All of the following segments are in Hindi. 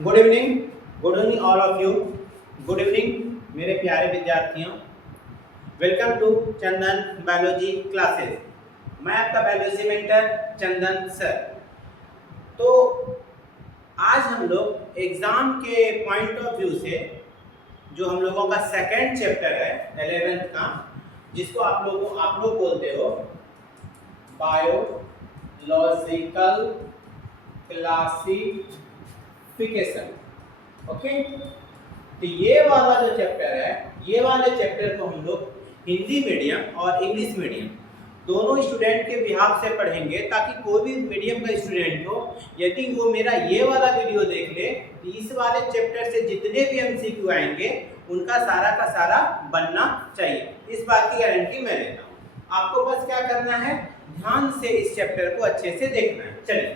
Good evening all of you. Good evening मेरे प्यारे विद्यार्थियों। Welcome to Chandan biology classes. मैं आपका बायोलॉजी मेंटर चंदन सर। तो आज हम लोग एग्जाम के पॉइंट ऑफ व्यू से जो हम लोगों का सेकंड चैप्टर है 11th का, जिसको आप लोग बोलते हो बायोलॉजिकल क्लासिफिकेशन। ओके, तो ये वाला जो चैप्टर है, ये वाले चैप्टर को हम लोग हिंदी मीडियम और इंग्लिश मीडियम दोनों स्टूडेंट के बिहाफ से पढ़ेंगे, ताकि कोई भी मीडियम का स्टूडेंट हो, यदि वो मेरा ये वाला वीडियो देख ले तो इस वाले चैप्टर से जितने भी एमसीक्यू आएंगे उनका सारा का सारा बनना चाहिए। इस बात की गारंटी मैं देता हूँ। आपको बस क्या करना है, ध्यान से इस चैप्टर को अच्छे से देखना है। चलिए,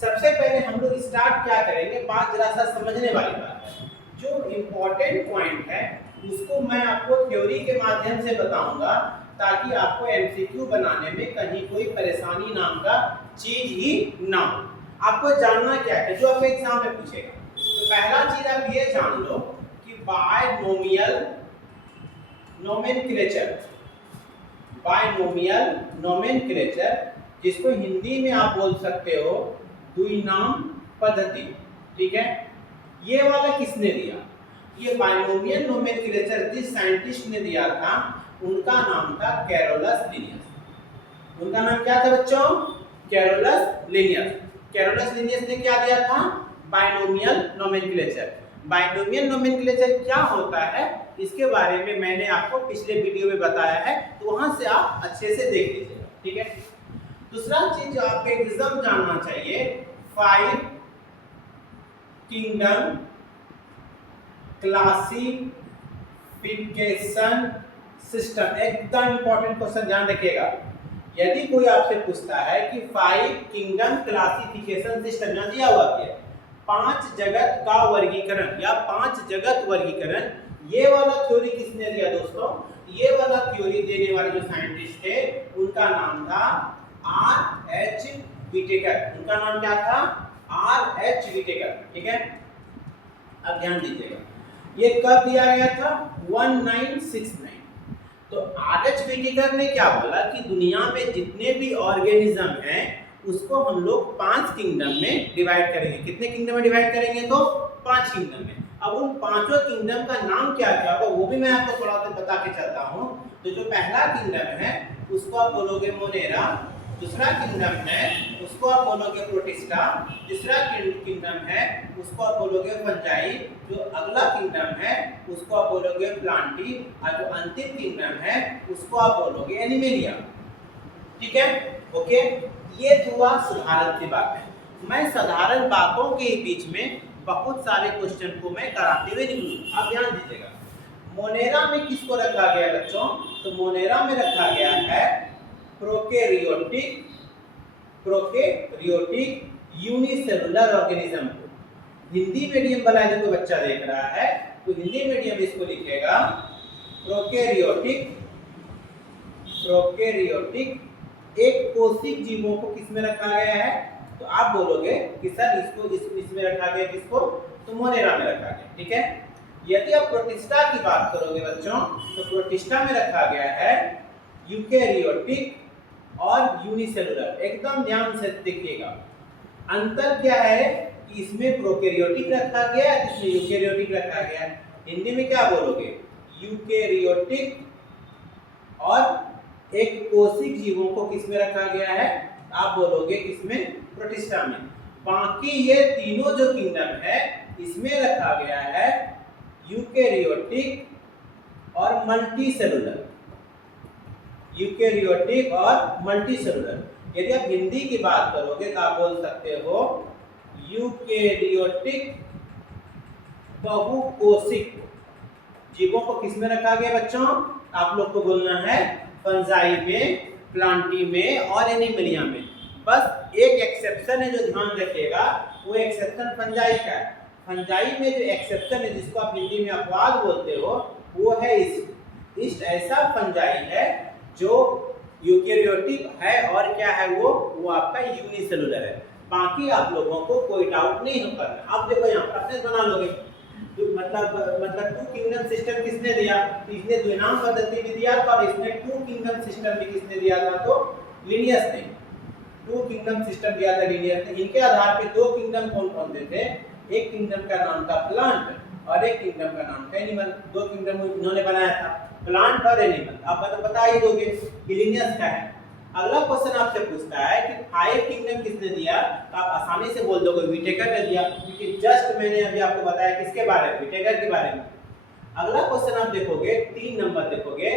सबसे पहले हम लोग स्टार्ट क्या करेंगे, बात जरा सा समझने वाली बात है। जो इम्पोर्टेंट पॉइंट है उसको मैं आपको थ्योरी के माध्यम से बताऊंगा, ताकि आपको एमसीक्यू बनाने में कहीं कोई परेशानी नाम का चीज ही ना हो। आपको जानना क्या है जो आपके एग्जाम में पूछेगा। तो पहला चीज आप ये जान लो कि बायनोमियल नोमेनक्लेचर, जिसको हिंदी में आप बोल सकते हो द्विनाम पद्धति। ठीक है, ये वाला किसने दिया? ये बायनोमियल नोमेनक्लेचर जिस साइंटिस्ट ने दिया था उनका नाम था कैरोलस लिनियस। उनका नाम क्या था बच्चों? Carolus Linnaeus. कैरोलस लिनियस ने क्या दिया था? Binomial nomenclature. बायनोमियल नोमेनक्लेचर क्या होता है इसके बारे में मैंने आपको पिछले वीडियो में बताया है, तो वहां से आप अच्छे से देख लीजिएगा। ठीक है, दूसरा चीज जो आपको एग्जाम जानना चाहिए, 5 किंगडम क्लासिफिकेशन सिस्टम। एकदम इंपॉर्टेंट क्वेश्चन, ध्यान रखिएगा। यदि कोई आपसे पूछता है कि 5 किंगडम क्लासिफिकेशन सिस्टम ना दिया हुआ है, 5 जगत का वर्गीकरण या 5 जगत वर्गीकरण, ये वाला थ्योरी किसने दिया दोस्तों? ये वाला थ्योरी देने वाले जो साइंटिस्ट थे उनका नाम था R.H. विटेकर। उनका नाम क्या था? R.H. विटेकर। ठीक है, अब ध्यान दीजिएगा, ये कब दिया गया था? 1969। तो R.H. विटेकर ने क्या बोला कि दुनिया में जितने भी ऑर्गेनिज्म हैं उसको हम लोग 5 किंगडम में डिवाइड करेंगे। कितने किंगडम में डिवाइड करेंगे? तो 5 किंगडम में। अब उन पांचों किंगडम का नाम क्या क्या होगा वो भी मैं आपको थोड़ा सा बता के चलता हूँ। तो जो पहला किंगडम है उसको आप बोलोगे मोनेरा, दूसरा किंगडम है उसको आप बोलोगे प्रोटिस्टा, तीसरा किंगडम है उसको आप बोलोगे फंजाई, जो अगला किंगडम है उसको आप बोलोगे प्लांटी, और जो अंतिम किंगडम है उसको आप बोलोगे एनिमेलिया। ठीक है, ओके। ये हुआ साधारण सी बात है। मैं साधारण बातों के बीच में बहुत सारे क्वेश्चन को मैं कराते हुए निकलूंगा। आप ध्यान दीजिएगा, मोनेरा में किसको रखा गया बच्चों? तो मोनेरा में रखा गया है प्रोकैरियोटिक यूनिसेलुलर ऑर्गेनिज्म को। हिंदी मीडियम वाला जो बच्चा देख रहा है तो हिंदी मीडियम इसको लिखेगा प्रोकैरियोटिक एक कोशिक जीवों को किसमें रखा गया है? तो आप बोलोगे कि सर इसको इसमें रखा गया, किसको? तो मोनेरा में रखा गया। ठीक है, यदि आप प्रोटिस्टा की बात करोगे बच्चों तो प्रोटिस्टा में रखा गया है यूकैरियोटिक और यूनिसेलुलर। एकदम ध्यान से देखिएगा, अंतर क्या है कि इसमें प्रोकैरियोटिक रखा गया है, इसमें यूकैरियोटिक रखा गया है। हिंदी में क्या बोलोगे? यूकैरियोटिक और एक कोशिक जीवों को किसमें रखा गया है? आप बोलोगे किसमें? प्रोटिस्टा में। बाकी ये तीनों जो किंगडम है इसमें रखा गया है यूकैरियोटिक और मल्टीसेलुलर। यूकैरियोटिक और मल्टीसेलुलर। यदि आप हिंदी की बात करोगे तो आप बोल सकते हो यूकैरियोटिक बहुकोशिक जीवों को किसमें रखा गया बच्चों? आप लोग को बोलना है फंजाई में, प्लांटी में और एनिमलिया में। बस एक एक्सेप्शन है जो ध्यान रखिएगा, वो एक्सेप्शन फंजाई का है। फंजाई में जो एक्सेप्शन है जिसको आप हिंदी में अपवाद बोलते हो वो है ईस्ट। ऐसा फंजाई है जो यूकैरियोटिक है और क्या है वो आपका यूनिसेलुलर है। बाकी आप लोगों को कोई डाउट नहीं हो करना। अब देखो यहाँ पर अपने बना लोगे, तो मतलब टू किंगडम सिस्टम किसने दिया? इसने द्विनाम पद्धति भी दिया था, और इसने टू किंगडम सिस्टम भी किसने दिया था? तो लिनियस ने टू किंगडम सिस्टम दिया था, लिनियस ने। इनके आधार पे दो किंगडम कौन कौन से थे? एक किंगडम का नाम था प्लांट और एक किंगडम का नाम था एनिमल। दो किंगडम इन्होंने बनाया था, प्लांट और एनिमल। आप बता ही दोगे कि लिनियस क्या है। अगला क्वेश्चन आपसे पूछता है कि फाइव किंगडम किसने दिया? तो आप आसानी से बोल दोगे विटेकर ने दिया, क्योंकि जस्ट मैंने अभी आपको बताया किसके बारे में? विटेकर के बारे में। अगला क्वेश्चन आप देखोगे, 3 नंबर देखोगे,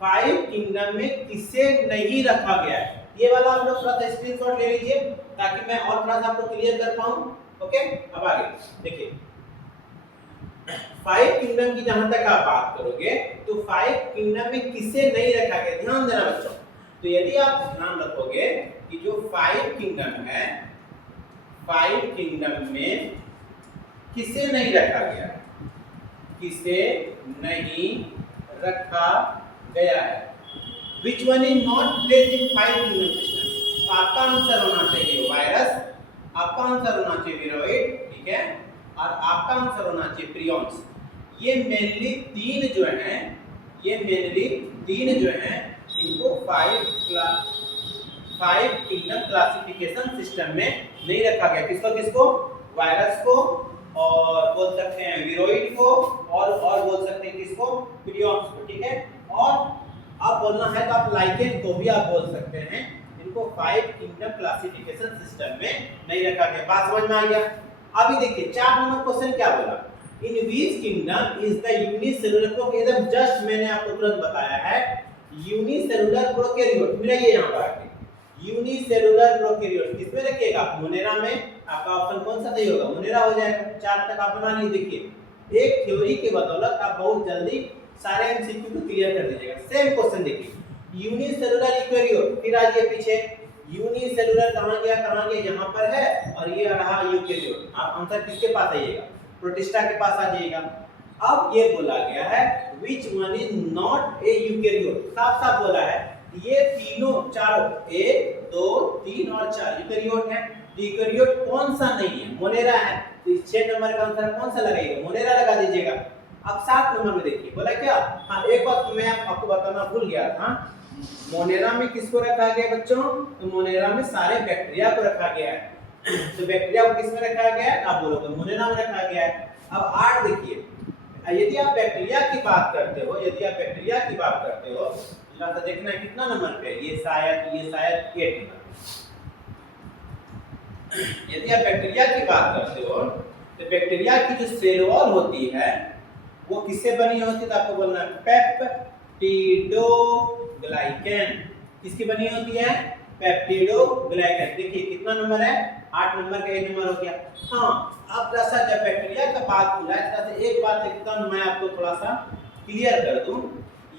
फाइव किंगडम में किसे नहीं रखा गया है? ये वाला आप लोग थोड़ा सा स्क्रीनशॉट ले लीजिए ताकि मैं और थोड़ा सा आपको क्लियर कर पाऊं। ओके, अब आगे देखिए, फाइव किंगडम की जहां तक आप बात करोगे तो फाइव किंगडम में किसे नहीं रखा गया? ध्यान देना बच्चों। तो यदि आप ध्यान रखोगे कि जो फाइव किंगडम है, फाइव किंगडम में किसे नहीं रखा गया? किसे नहीं रखा गया है? Which one is not placed in five kingdom system? तो आपका आंसर होना चाहिए वायरस, आपका आंसर होना चाहिए विरोइड, ठीक है, और आपका आंसर होना चाहिए प्रियॉन्स। ये मेनली तीन जो हैं, इनको फाइव किंगडम क्लासिफिकेशन सिस्टम में नहीं रखा गया। किसको? वायरस को, और बोल सकते हैं विरोइड को, और बोल सकते हैं किसको? प्रियॉन्स को, ठीक है। और आप बोलना है तो आप लाइकेन को भी आप बोल सकते हैं। इनको फाइव किंगडम क्लासिफिकेशन सिस्टम में नहीं रखा गया। बात समझ में आ गया? अभी देखिए 4 नंबर क्वेश्चन क्या बोला? In which kingdom is the unicellular prokaryote? Just मैंने आपको तुरंत बताया है, यूनिसेलुलर प्रोकैरियोट। मिलाइए यहाँ पर आके, यूनिसेलुलर प्रोकैरियोट किसमें रखिएगा? मोनेरा में। आपका ऑप्शन कौन सा सही होगा? मोनेरा हो जाएगा। 4 तक आप बना लीजिए। देखिए, एक थ्योरी के बदौलत आप बहुत जल्दी सारे एमसीक्यू को क्लियर कर दीजिएगा। सेम क्वेश्चन देखिए, यूनिसेलुलर यूकेरियोट, फिर आ जाइए पीछे, यूनिसेलुलर कहां गया? यहां पर है, और ये रहा यूकेरियोट। आप आंसर किसके पास आइएगा? प्रोटिस्टा के पास आ जाइएगा। अब ये बोला गया है which one is not a eukaryote. साफ बोला है, ये तीनों चारों 1 2 3 और 4 यूकेरियोट है। यूकेरियोट कौन सा नहीं है? मोनेरा है। तो इस 6 नंबर का आंसर कौन सा लगेगा? मोनेरा लगा दीजिएगा। अब 7 नंबर में देखिए, बोला क्या? हाँ, एक बात मैं आपको बताना भूल गया था। मोनेरा में किसको रखा गया बच्चों? तो मोनेरा में सारे बैक्टीरिया को रखा गया है। तो बैक्टीरिया को किसमें रखा गया है? आप बोलोगे मोनेरा में रखा गया है। अब 8 देखिए, यदि आप बैक्टीरिया की बात करते हो, तो देखना कितना नंबर पे? ये शायद 8 नंबर। यदि आप बैक्टीरिया की बात करते हो तो बैक्टीरिया की जो सेल वॉल होती है वो किससे बनी होती है? तो आपको बोलना है पेप्टिडोग्लाइकेन। किसकी बनी होती है? पेप्टिडोग्लाइकेन। देखिए कितना नंबर है? 8 नंबर का 1 नंबर हो गया। हाँ, अब जैसा जब बैक्टीरिया का बात खुला है, तो एक बात एकदम मैं आपको थोड़ा सा क्लियर कर दूं।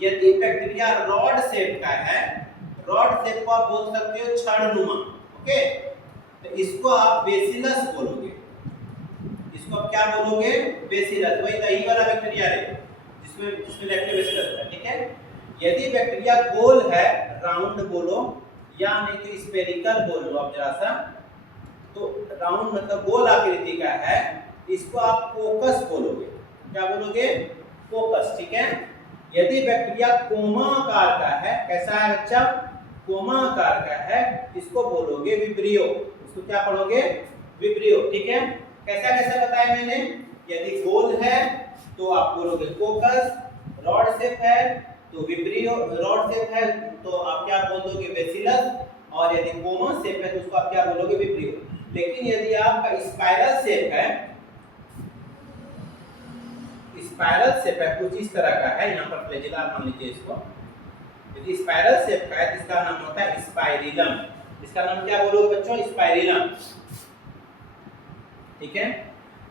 यदि बैक्टीरिया रॉड शेप का है, रॉड शेप को आप बोल सकते हो छड़नुमा, ओके, तो इसको आप बेसिलस बोलोगे। इसको आप क्या बोलोगे? बेसिलस। वही दही वाला बैक्टीरिया है जिसमें लैक्टोबैसिलस है, ठीक है। यदि बैक्टीरिया गोल है, राउंड बोलो, या नहीं तो स्फेरिकल बोल लो आप जरा सा। तो राउंड मतलब गोल आकृति का है, इसको आप कोकस बोलोगे। क्या बोलोगे? कोकस, ठीक है। यदि बैक्टीरिया कोमा आकार का है, कैसा है बच्चा? कोमा आकार का है, इसको बोलोगे विब्रियो। इसको क्या पढ़ोगे? विब्रियो, ठीक है। कैसा बताया मैंने? यदि गोल है तो आप बोलोगे कोकस, रॉड शेप है तो विब्रियो, रॉड शेप है तो आप क्या बोल दोगे? बेसिलस, और यदि कोमा शेप है तो उसको आप क्या बोलोगे? विब्रियो। लेकिन यदि आपका स्पाइरल शेप है, कुछ इस तरह का है, यहाँ पर फ्लैजिला मान लीजिए इसको। यदि स्पाइरल शेप का है तो इसका नाम होता है स्पाइरिलम। इसका नाम क्या बोलोगे बच्चों? स्पाइरिलम, ठीक है।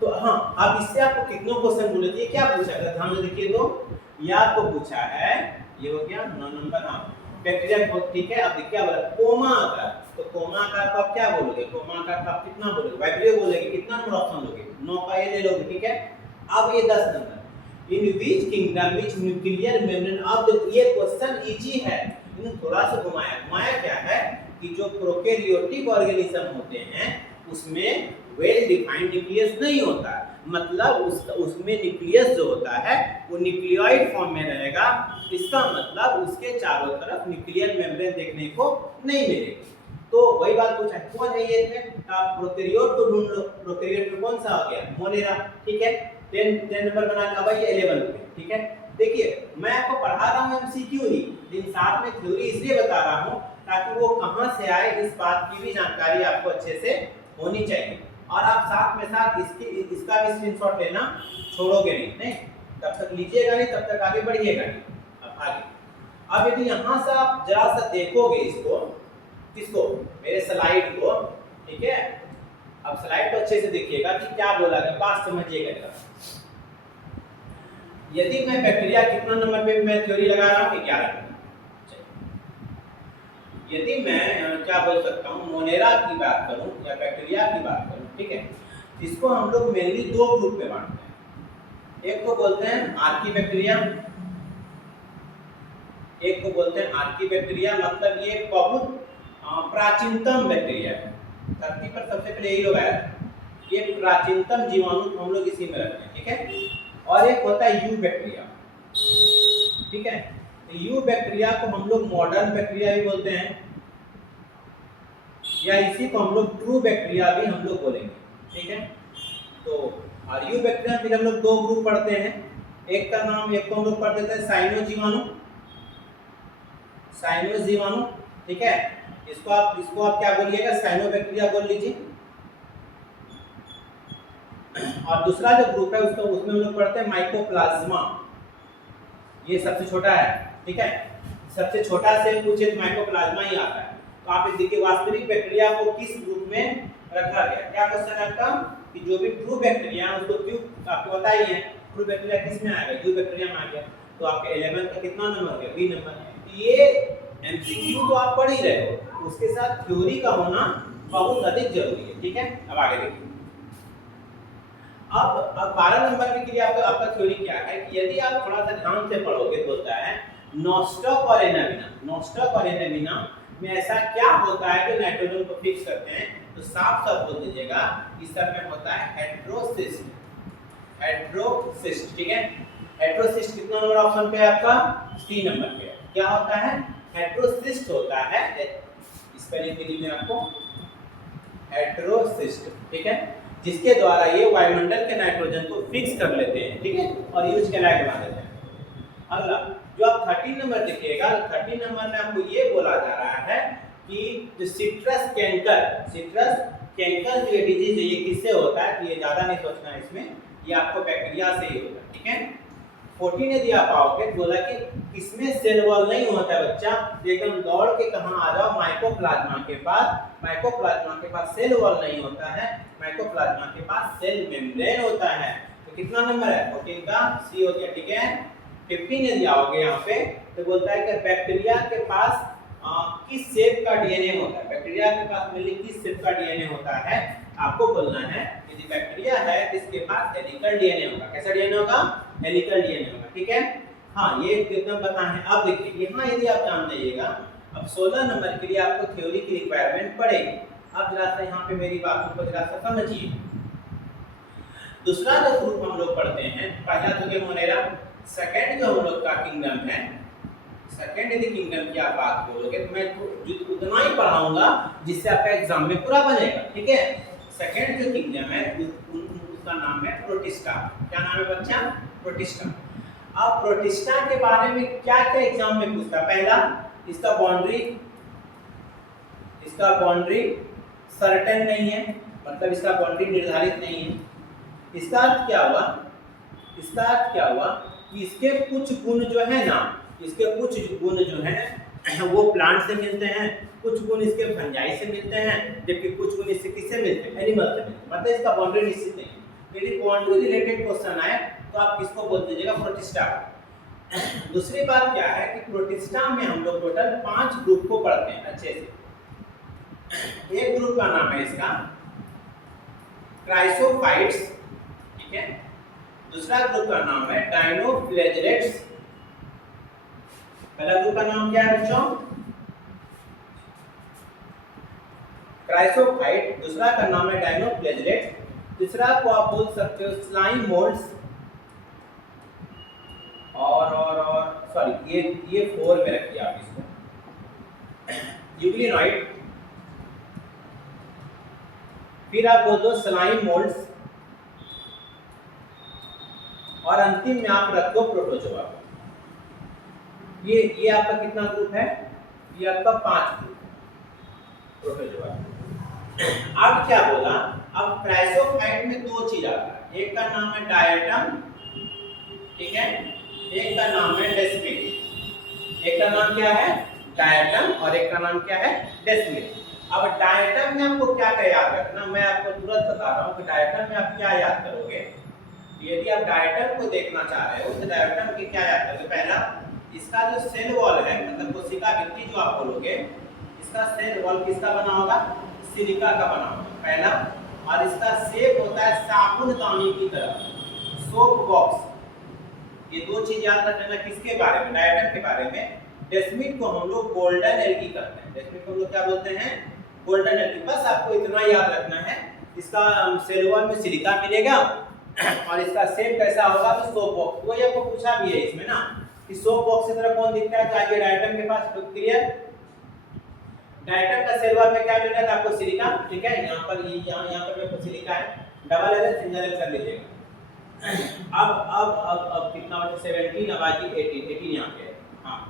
तो हाँ, अब इससे आपको कितनों क्वेश्चन बोले थे? क्या पूछा था? ध्यान से देखिए, तो ये आपको पूछा है, ये हो गया 9 नंबर। हाँ, बैक्टीरिया को, ठीक है। अब देखिए क्या बोला? कोमा आकार। तो कोमा आकार को आप क्या बोलोगे? कोमा आकार का आप कितना बोलोगे? वाइब्रियो बोलोगे। कितना नंबर ऑप्शन लोगे? 9 का ये ले लोगे, ठीक है। अब ये 10 number, in which kingdom which nuclear membrane. अब ये क्वेश्चन इजी है, लेकिन थोड़ा सा घुमाया क्या है कि जो प्रोकैरियोटिक ऑर्गेनिज्म होते हैं उसमें वेल डिफाइंड न्यूक्लियस नहीं होता है, मतलब उसमें न्यूक्लियस जो होता है वो न्यूक्लियोइड फॉर्म में रहेगा। इसका मतलब उसके चारों तरफ न्यूक्लियर मेम्ब्रेन देखने को नहीं मिलेगी। तो वही बात पूछा कौन है ये इसमें, आप प्रोकैरियोट को ढूंढ लो। प्रोकैरियोट में कौन सा आ गया, मोनेरा, ठीक है। 10 नंबर बना लो। अब आइए 11 पे, ठीक है। देखिए मैं आपको पढ़ा रहा हूँ एमसीक्यू ही, लेकिन साथ में थ्योरी इसलिए बता रहा हूँ ताकि वो कहाँ से आए इस बात की भी जानकारी आपको अच्छे से होनी चाहिए। और आप साथ में साथ इसका भी स्क्रीनशॉट लेना छोड़ोगे नहीं, तब तक लीजिएगा नहीं, तब तक आगे बढ़िएगा नहीं। अब आगे, अब यदि यहाँ से आप जरा सा देखोगे इसको, किसको, मेरे स्लाइड को, ठीक है। अब स्लाइड को अच्छे से देखिएगा कि क्या बोला गया, बात समझिएगा। यदि मैं बैक्टीरिया कितना नंबर पे मैं थ्योरी लगा रहा हूँ, 11 नंबर। यदि मैं क्या बोल सकता हूँ, मोनेरा की बात करूँ या बैक्टीरिया की बात करूँ, ठीक है, इसको हम लोग मेनली 2 ग्रुप में बांटते हैं। एक को बोलते हैं आर्कीबैक्टीरिया, एक को बोलते हैं आर्कीबैक्टीरिया, मतलब ये बहुत प्राचीनतम बैक्टीरिया है। धरती पर सबसे पहले यही लोग आए थे। ये प्राचीनतम जीवाणु हम लोग इसी में रखते हैं, ठीक है। और एक होता है यू बैक्टीरिया, ठीक है। तो यू बैक्टीरिया को हम लोग मॉडर्न बैक्टीरिया भी बोलते हैं, या इसी को हम लोग ट्रू बैक्टीरिया भी हम लोग बोलेंगे, ठीक है। तो और यू बैक्टीरिया फिर हम लोग 2 ग्रुप पढ़ते हैं। एक का नाम, एक को हम लोग पढ़ देते हैं साइनो जीवाणु, ठीक है। इसको आप क्या बोलिएगा, साइनो बैक्टीरिया बोल लीजिए। और दूसरा जो ग्रुप है उसमें हम लोग पढ़ते हैं माइकोप्लाज्मा, ये सबसे छोटा है, ठीक है। सबसे छोटा से पूछे तो माइकोप्लाज्मा ही आता है। तो आप देखिए वास्तविक बैक्टीरिया को किस ग्रुप में रखा गया। क्या क्वेश्चन है आपका कि जो भी ट्रू बैक्टीरिया है उसको क्यों, आपको पता ही है ट्रू बैक्टीरिया किस में आएगा, यू बैक्टीरिया में आ गया। तो आपके 11 का कितना नंबर गया, बी नंबर। ये एमसीक्यू तो आप पढ़ ही रहे हो, उसके साथ थ्योरी का होना बहुत अधिक जरूरी है, ठीक है। अब आगे देखिए, अब 12 नंबर के लिए आपका थ्योरी क्या है कि यदि आप थोड़ा सा ध्यान से पढ़ोगे तो होता है नॉस्टॉक और एनाबिना में ऐसा क्या होता है जो नाइट्रोजन को फिक्स करते हैं। तो साफ साफ बोल दीजिएगा, इस सब में होता है हेट्रोसिस्ट, ठीक है। हेट्रोसिस्ट कितना नंबर ऑप्शन पे है आपका, 3 नंबर पे। क्या होता है, हेट्रोसिस्ट होता है, स्पेलिंग के लिए आपको हेट्रोसिस्ट, ठीक है, जिसके द्वारा ये वायुमंडल के नाइट्रोजन को फिक्स कर लेते हैं, ठीक है, और यूज के लायक बना देते हैं। अगला जो आप 13 नंबर देखिएगा, 13 नंबर में आपको ये बोला जा रहा है कि जो सिट्रस कैंकर जो डिजीज है ये किससे होता है। तो ये ज्यादा नहीं सोचना है इसमें, ये आपको बैक्टीरिया से ही होता है, ठीक है। 14 यदि आप आओगे, बोला कि इसमें सेल वॉल नहीं होता है बच्चा, एकदम दौड़ के कहाँ आ जाओ, माइकोप्लाज्मा के पास सेल वॉल नहीं होता है, माइकोप्लाज्मा के पास सेल मेम्ब्रेन होता है। तो कितना नंबर है, 14 का सी हो गया, ठीक है। 15 यदि आओगे यहाँ पे तो बोलता है कि बैक्टीरिया के पास किस शेप का डीएनए होता है, बैक्टीरिया के पास मिली किस शेप का डीएनए होता है। आपको बोलना है यदि बैक्टीरिया है इसके पास हेलिकल डीएनए होगा। कैसा डीएनए होगा, हेलिकल डीएनए होगा, ठीक है। हाँ, ये एकदम पता है। अब देखिए यहाँ यदि आप जान जाइएगा, अब 16 नंबर के लिए आपको थ्योरी की रिक्वायरमेंट पड़ेगी। अब जरा सा यहाँ पे मेरी बातों को जरा सा समझिए। दूसरा जो ग्रुप हम लोग पढ़ते हैं, पहला तो क्या मोनेरा, सेकंड जो हम लोग का किंगडम है, सेकंड यदि किंगडम की आप बात करोगे तो मैं उतना ही पढ़ाऊंगा जिससे आपका एग्जाम में पूरा बनेगा, ठीक है। सेकंड जो किंगडम है उसका नाम है प्रोटिस्टा। क्या नाम है बच्चा, प्रोटिस्टा। अब प्रोटिस्टा के बारे में क्या क्या एग्जाम में पूछता है। पहला, इसका बाउंड्री सर्टेन नहीं है, मतलब इसका बाउंड्री निर्धारित नहीं है। इसका अर्थ क्या हुआ, कि इसके कुछ गुण जो है ना, वो प्लांट से मिलते हैं, कुछ गुण इसके फंजाई से मिलते हैं, जबकि कुछ गुण इससे किससे मिलते हैं, एनिमल से मिलते हैं। मतलब इसका बाउंड्री निश्चित नहीं है। यदि बाउंड्री रिलेटेड क्वेश्चन आए तो आप किसको बोल दीजिएगा, प्रोटिस्टा। दूसरी बात क्या है कि प्रोटिस्टा में हम लोग टोटल 5 ग्रुप को पढ़ते हैं अच्छे से। एक ग्रुप का नाम है इसका क्राइसोफाइट्स, ठीक है। दूसरा ग्रुप का नाम है डायनोफ्लैजेलेट्स। पहला ग्रुप का नाम क्या है बच्चों, क्राइसोफाइट, दूसरा का नाम है डायनोफ्लेजेलेट, तीसरा को आप बोल सकते हो स्लाइम मोल्ड्स, और सॉरी ये 4 में रखिए आप इसको, यूग्लिनॉइड, फिर आप बोल दो स्लाइम मोल्ड्स, और अंतिम में आप रख दो प्रोटोजोआ। ये आपका कितना ग्रुप है? ये आपका 5 ग्रुप प्रोटोजोआ। अब क्या बोला, अब क्राइसोफाइट में 2 चीज आता है, एक का नाम है डायटम, ठीक है, एक का नाम है डेस्मिड। एक का नाम क्या है? डायटम, और एक का नाम क्या है? डेस्मिड। अब डायटम में आपको क्या क्या याद रखना, मैं आपको तुरंत बता रहा हूँ कि डायटम में आप क्या याद करोगे। यदि आप डायटम को देखना चाह रहे हो तो डायटम के क्या याद करोगे? पहला, इसका जो सेल वॉल है, मतलब कोशिका भित्ति जो आप बोलोगे, इसका सेल वॉल किसका बना होगा? सिलिका का बना होगा, पहला। और इसका शेप होता है साबुनदानी की तरह, सोप बॉक्स। ये 2 चीज याद रखना किसके बारे में? डायटम के बारे में। डेस्मिड को हम लोग गोल्डन एल्गी करते हैं, डेस्मिड को हम लोग क्या बोलते हैं? Golden algae. बस आपको इतना याद रखना है, इसका सेल वॉल में सिलिका मिलेगा और इसका शेप कैसा होगा? तो सोप बॉक्स। वही आपको पूछा भी है इसमें ना कि सोप बॉक्स की तरह कौन दिखता है, चाहिए डायटम के पास। तो क्लियर, डायटम का सेल वॉल में क्या मिल रहा है आपको? सिलिका, ठीक है। यहाँ पर यहाँ पर आपको सिलिका है, डबल एल सिंगल एल कर लीजिएगा। अब कितना बचा? 17, अब आगे 18 यहाँ पे। हाँ,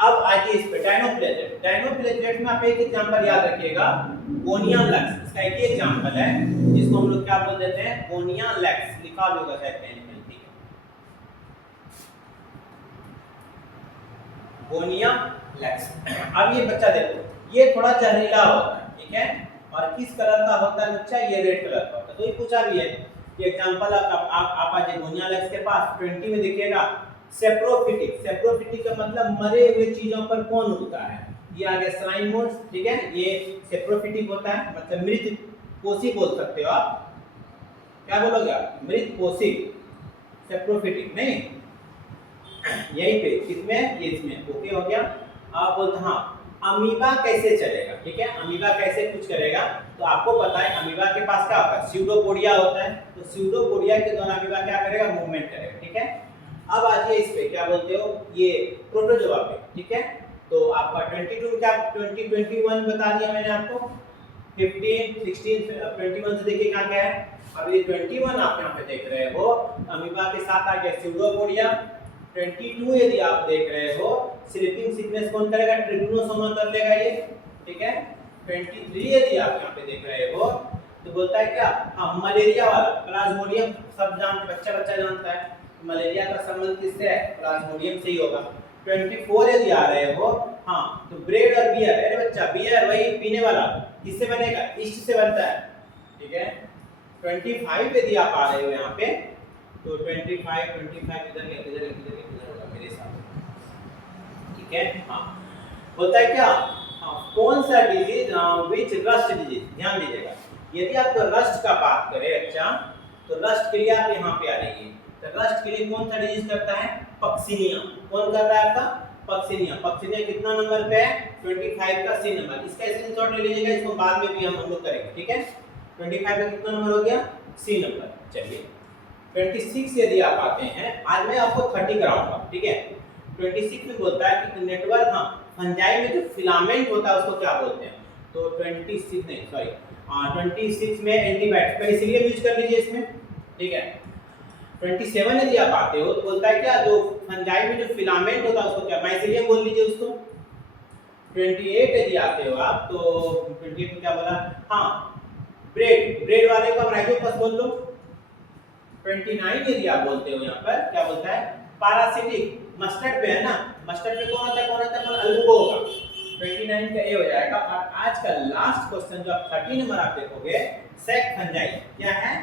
अब आइए इस पे डायनोफ्लेजेलेट। डायनोफ्लेजेलेट में आप एक एग्जांपल याद रखिएगा, गोनिया लैक्स। इसका एक ही एग्जांपल है जिसको हम लोग क्या बोल देते हैं? गोनिया लैक्स। लिखा भी होगा शायद कहीं पे, ठीक है, गोनिया लैक्स। अब ये बच्चा देखो, ये थोड़ा जहरीला होता है, ठीक है, और किस कलर का होता है बच्चा? ये रेड कलर का होता है। तो ये पूछा भी है, ये एग्जांपल आप आज गोनिया लैक्स के पास 20 में देखिएगा, सेप्रोफिटिक। सेप्रोफिटिक का मतलब मरे हुए चीजों पर कौन उगता है? ये आ गया स्लाइम मोल्ड्स, ठीक है, ये सेप्रोफिटिक होता है, मतलब मृत पोषी बोल सकते हो आप। क्या बोलोगे आप? मृत पोषी, सेप्रोफिटिक नहीं, यहीं पे किसमें? ये इसमें। ओके हो गया। आप बोलते हाँ, अमीबा कैसे चलेगा, ठीक है, अमीबा कैसे कुछ करेगा? तो आपको पता है अमीबा के पास क्या होता है? स्यूडोपोडिया होता है। तो स्यूडोपोडिया के दौरान अमीबा क्या करेगा? मूवमेंट करेगा, ठीक है। अब आइए इस पे, क्या बोलते हो, ये प्रोटोजोआ पे, ठीक है। तो आपका 22 क्या 2021 बता दिया मैंने आपको, 15, 16, 21 से देखिए क्या क्या है। अब ये 21 आप यहाँ पे देख रहे हो, अमीबा के साथ आ गया स्यूडोपोडिया। 22 यदि आप देख रहे हो, स्लीपिंग सिकनेस कौन करेगा? ट्रिप्नोसोमा कर लेगा ये, ठीक है। 23 यदि आप यहाँ पे देख रहे हो तो बोलता है क्या? हाँ, मलेरिया वाला, प्लाज्मोडियम। सब जानते, बच्चा जानता है मलेरिया का संबंध किससे है? प्लाज्मोडियम से ही होगा। 24 यदि आ रहे हो, हाँ, तो ब्रेड और बियर। अरे बच्चा, बियर वही पीने वाला, किससे बनेगा? ईस्ट से बनता है, ठीक है। 25 यदि आप आ रहे हो यहाँ पे, तो 25 इधर होगा मेरे साथ, ठीक है। हाँ, होता है क्या? हाँ, कौन सा डिजीज, विच रस्ट डिजीज, ध्यान दीजिएगा। यदि आपको रस्ट का बात करें अच्छा, तो रस्ट के लिए आप यहाँ पे आ जाइए। तो रस्ट के लिए कौन सा डिजीज करता है? पक्सिनिया। कौन कर रहा है आपका? पक्सिनिया। पक्सिनिया कितना नंबर पे है? 25 का सी नंबर। इसका स्क्रीनशॉट ले लीजिएगा, इसको बाद में भी हम लोग करेंगे, ठीक है। 25 का कितना नंबर हो गया? C number. चलिए 26 यदि आप आते हैं, आज मैं आपको 30 कराऊंगा, ठीक है। 26 में बोलता है कि नेटवर्क, हाँ, फंजाई में जो फिलामेंट होता है उसको क्या बोलते हैं? तो 26 नहीं, सॉरी, 26 में एंटीबायोटिक पेनिसिलियम यूज कर लीजिए इसमें, ठीक है। 27 यदि आप आते हो तो बोलता है क्या? जो फंजाई में जो फिलामेंट होता है उसको क्या? माइसिलियम बोल लीजिए उसको। 28 यदि आते हो आप, तो 28 में क्या बोला? हाँ, ब्रेड वाले को राइजोपस बोल लो। 29 यदि आप बोलते हो यहाँ पर, क्या बोलता है? पैरासिटिक। मस्टर्ड पे है ना, मस्टर्ड पे कौन होता है? अल्बुको होगा। 29 का ए हो जाएगा। और आज का लास्ट क्वेश्चन जो आप 30 नंबर आप देखोगे, सेक फंजाई। क्या है?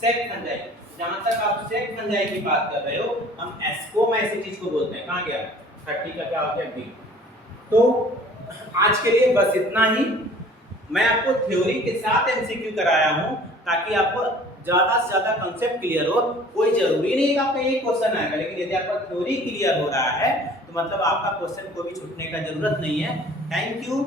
सेक फंजाई। जहां तक आप सेक फंजाई की बात कर रहे हो, हम एस्कोमाइसिटिस को बोलते हैं। कहां गया? 30 का क्या होता है? बी। तो आज के लिए बस इतना ही। मैं आपको थ्योरी के साथ एमसीक्यू कराया हूं ताकि आपको ज्यादा से ज्यादा कांसेप्ट क्लियर हो। कोई जरूरी नहीं कि आपका एक क्वेश्चन आएगा, लेकिन यदि आपका थ्योरी क्लियर हो रहा है तो मतलब आपका क्वेश्चन को भी छूटने का जरूरत नहीं है। Thank you.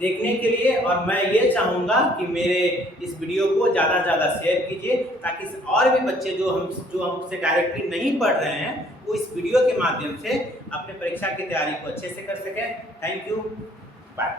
देखने के लिए, और मैं ये चाहूँगा कि मेरे इस वीडियो को ज़्यादा से ज़्यादा शेयर कीजिए, ताकि और भी बच्चे जो हमसे डायरेक्टली नहीं पढ़ रहे हैं वो इस वीडियो के माध्यम से अपने परीक्षा की तैयारी को अच्छे से कर सकें। Thank you, bye.